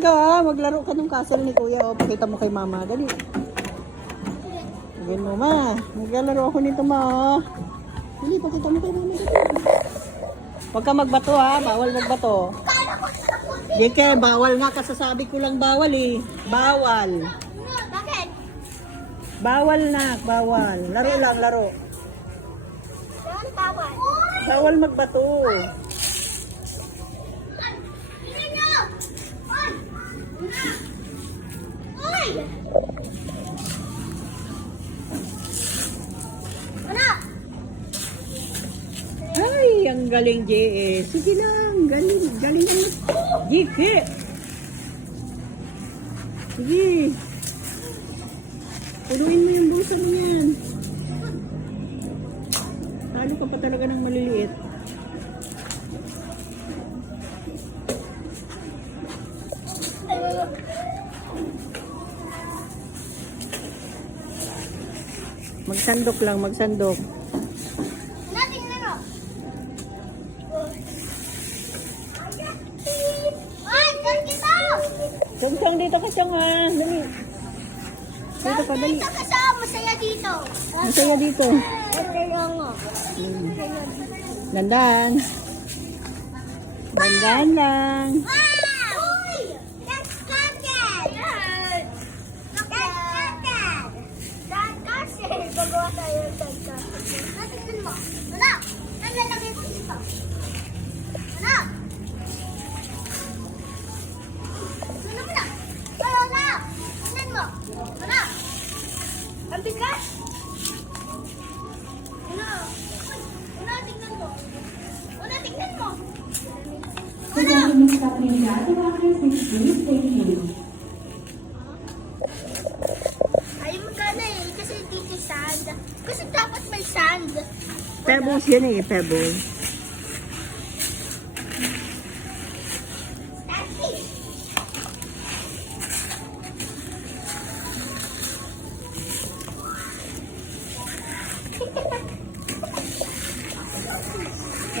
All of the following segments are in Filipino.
ka ha. Maglaro ka ng castle ni kuya. O, pakita mo kay mama. Dali. Again mo ma. Maglalaro ako nito ma. Dali, pakita mo kay mama. Huwag ka magbato ha. Bawal magbato. Dike, bawal nga. Kasasabi ko lang bawal eh. Bawal. Bakit? Bawal na. Bawal. Laro lang, laro. Saan bawal? Bawal magbato. Ay, ang galing, JS. Sige lang, galing, galing lang. Jike. Sige. Punuin mo yung busa mo yan. Talo ka pa talaga ng maliliit. Magsandok lang, magsandok. Siyang dito ka siyang ha. Dali. Dito ka, dali. Dito ka sa masaya dito. Masaya dito. Masaya nga. Dandan. Dandan lang. Uy! That's cotton! That's cotton! That's cotton! Gagawa tayo ng cotton. Natingnan mo. Ano? Ano lalagay ko dito? Ano? Ano mo na? Ano na? Tingnan mo. Ano? Ang bigas? Ano? Ano? Tingnan mo. Ano? Tingnan mo. Ay, magkano eh. Kasi dito sand. Kasi dapat may sand. Pebbles yan eh, pebbles.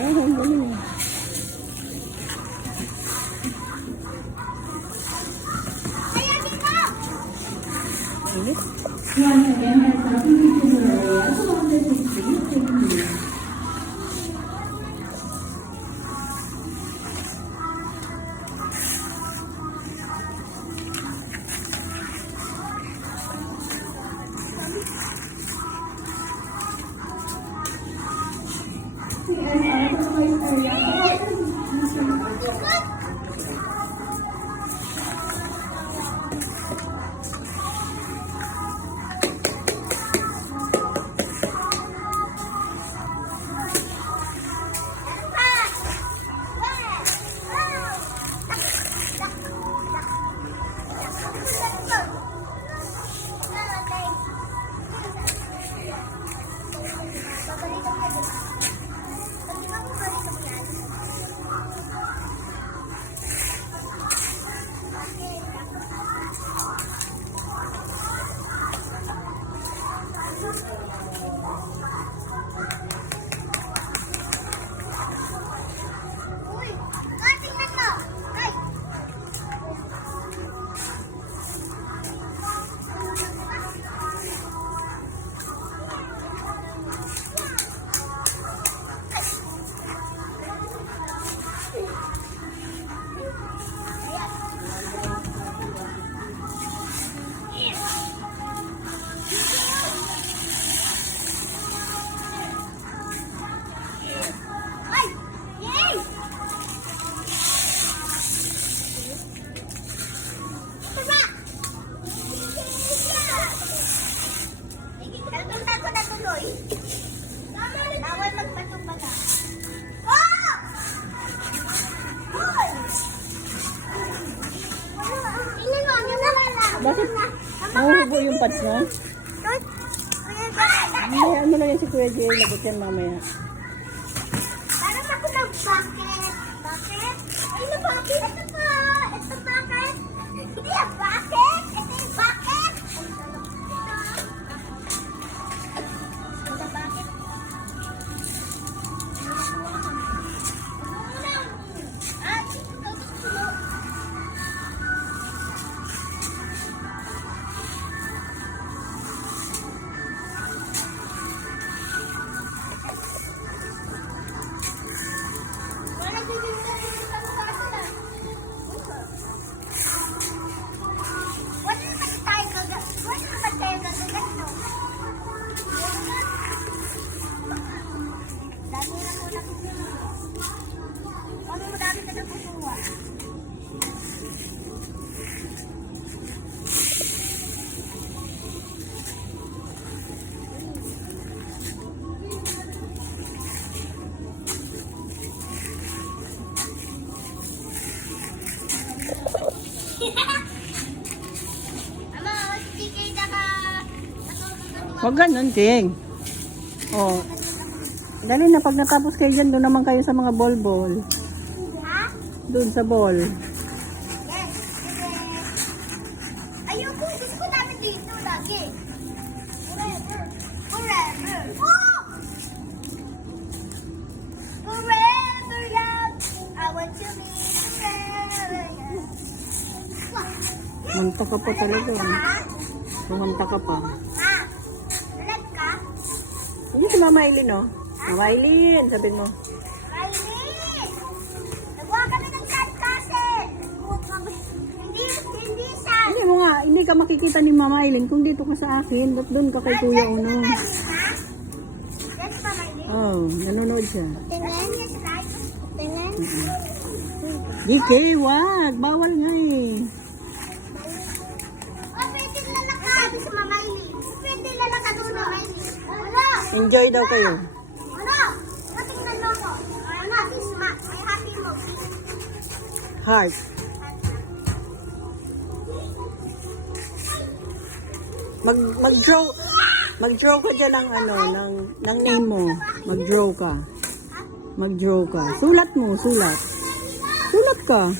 Oh, ang galing eh. Kaya dito! Init. Once again, that's something to do. That's 160. Thank you. Bawal magpatong-bata. Oh! Hoy! Tingnan mo, ano wala? Bakit? Mahuhubo yung pads mo? Hayaan mo na yan si Kuya Jay. Lagot yan mamaya. Parang ako ng bucket. Bucket? Ay, na bucket? Ito po. Ito bucket. Hindi yung bucket. Ito yung bucket. Ito bucket. Ah, ito. Huwag ganun, Ting. Oh. Dali na, pag natapos kayo dyan, doon naman kayo sa mga ball-ball. Ha? Doon sa ball. Yes. Ayoko, gusto ko namin dito lagi. Forever. Forever. Oh! Forever young. I want to be forever young. Manta ka pa talaga. Kumanta ka pa. Ma, ulat ka? Hindi si Mama Eileen, oh. Mama Eileen, sabi mo. Aileen! Nagawa kami ng sandcastle. Hindi siya. Hindi mo nga, hindi ka makikita ni Mama Eileen kung dito ka sa akin. Ba't doon ka kay Kuya Uno? Ha? Yes, pa, Aileen. Oh, nanonood siya. Tingnan. Tingnan. DK, wag. Bawal nga eh. Oh, pwede lalakad. Sabi sa Mama Aileen. Pwede lalakad doon, Mama Aileen. Ano? Enjoy daw kayo. Ano? Tingnan mo ko. Ano? Kiss ma. Ay, happy mo. Heart. Mag-draw ka dyan ng ano, ng name mo. Mag-draw ka. Mag-draw ka. Sulat mo, sulat. Sulat ka.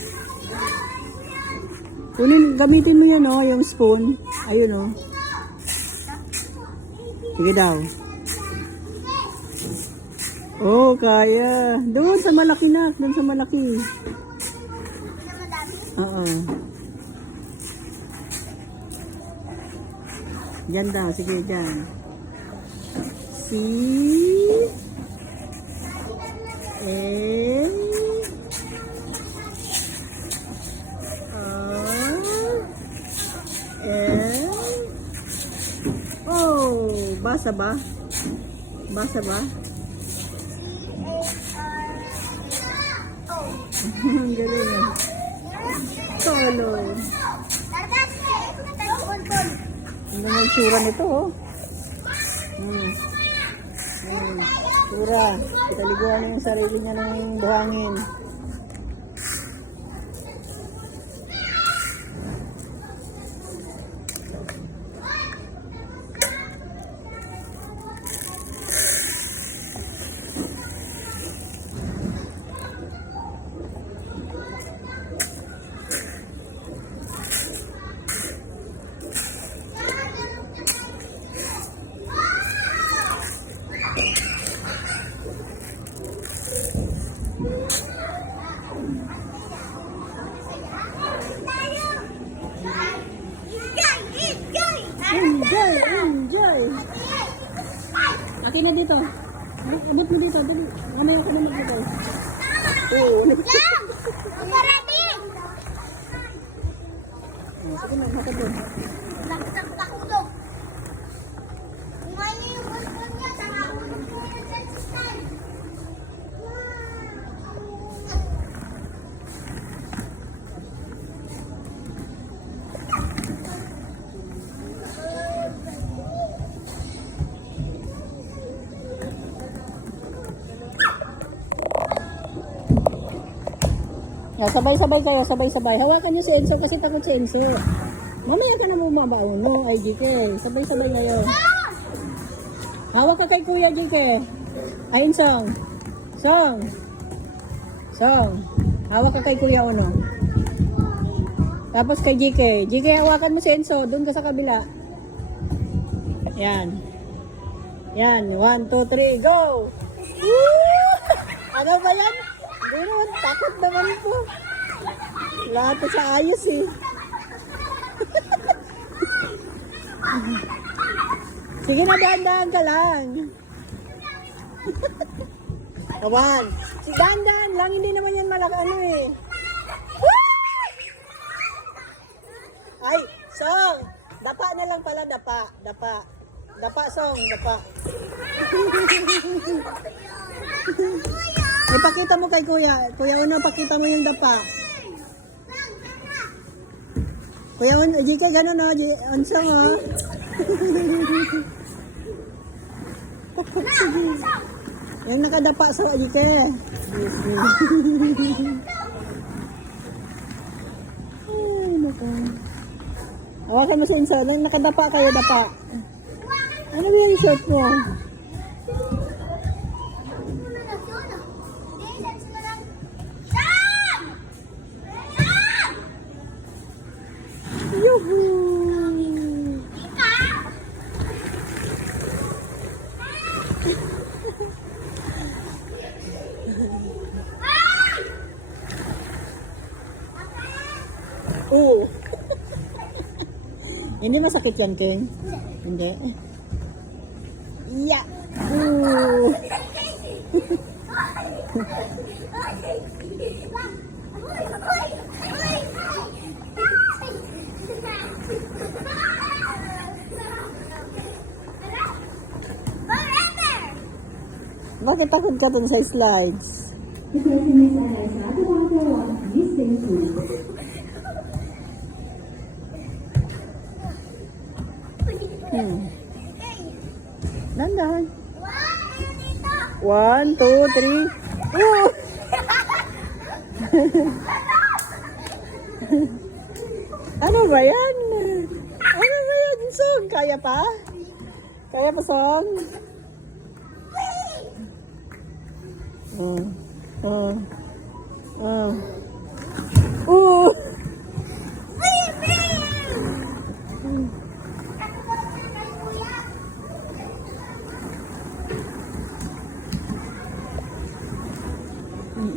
Gamitin mo yan, oh, yung spoon. Ayun, oh. Sige daw. Oh, kaya. Doon sa malaki na. Doon sa malaki. Oo. Diyan daw. Sige, diyan. C. A. R. L. Oh, basa ba? Basa ba? Ang galing ah. Solo. Ang ganda yung tsura nito, oh. Tsura. Italiguan na yung sarili niya ng buhangin. Enjoy! Enjoy! Akin na dito. Abot mo dito. Dali. Mamaya ka na magbigay. Oo. Sige na, maka doon. Sabay-sabay kayo, sabay-sabay. Hawakan niyo si Enzo kasi takot si Enzo. Mamaya ka na bumabaon mo, ay GK. Sabay-sabay ngayon. Hawak ka kay Kuya GK. Ayun, Song. Song. Song. Hawak ka kay Kuya Uno. Tapos kay GK. GK, hawakan mo si Enzo. Doon ka sa kabila. Yan. Yan. 1, 2, 3, go! Woo! Ano ba yan? Pero takot naman po. Lahat sa ayos eh. Sige na, dahan-dahan ka lang. Kawan. Si dahan-dahan lang, hindi naman yan malaki ano eh. Ay, Song. Dapa na lang pala, dapa. Dapa. Dapa, Song. Dapa. Ipakita mo kay Kuya. Kuya Uno, pakita mo yung dapa. Kuya Uno, Jika, gano'n o. Unsong o. Yung nakadapa sa Jika. Ay, naka. Hawakan mo sa insa. Nakadapa kayo, dapa. Ano ba yung short mo? Yuhu! Oo. Hindi masakit yan, Ken? Hindi. Yeah. Ooh. Bakit takot ka dun sa slides? Ito si Miss Alisa. Tuwang-tuwa ang listening to. Dandan. 1, 2, 3. Oh! Ano ba yan? Ano ba yan, Song? Kaya pa? Kaya pa, Song? Oh.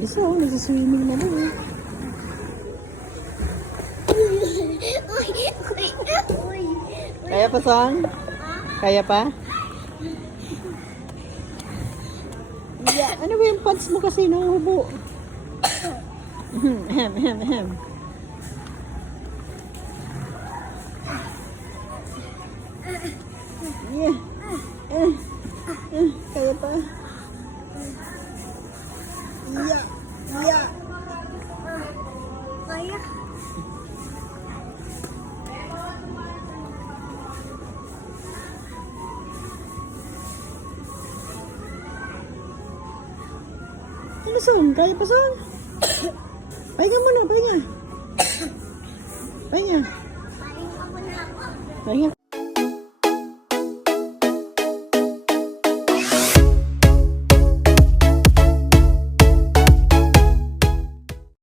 Isa, nagsiswimming na doon. Kaya pa, Song? Kaya pa? Yeah. Ano ba yung pants mo kasi nahubo? Ahem. Yeah. Kaya pa? Yeah. Ano, Son? Kaya pa, Son? Pahinga muna, pahinga. Pahinga. Pahinga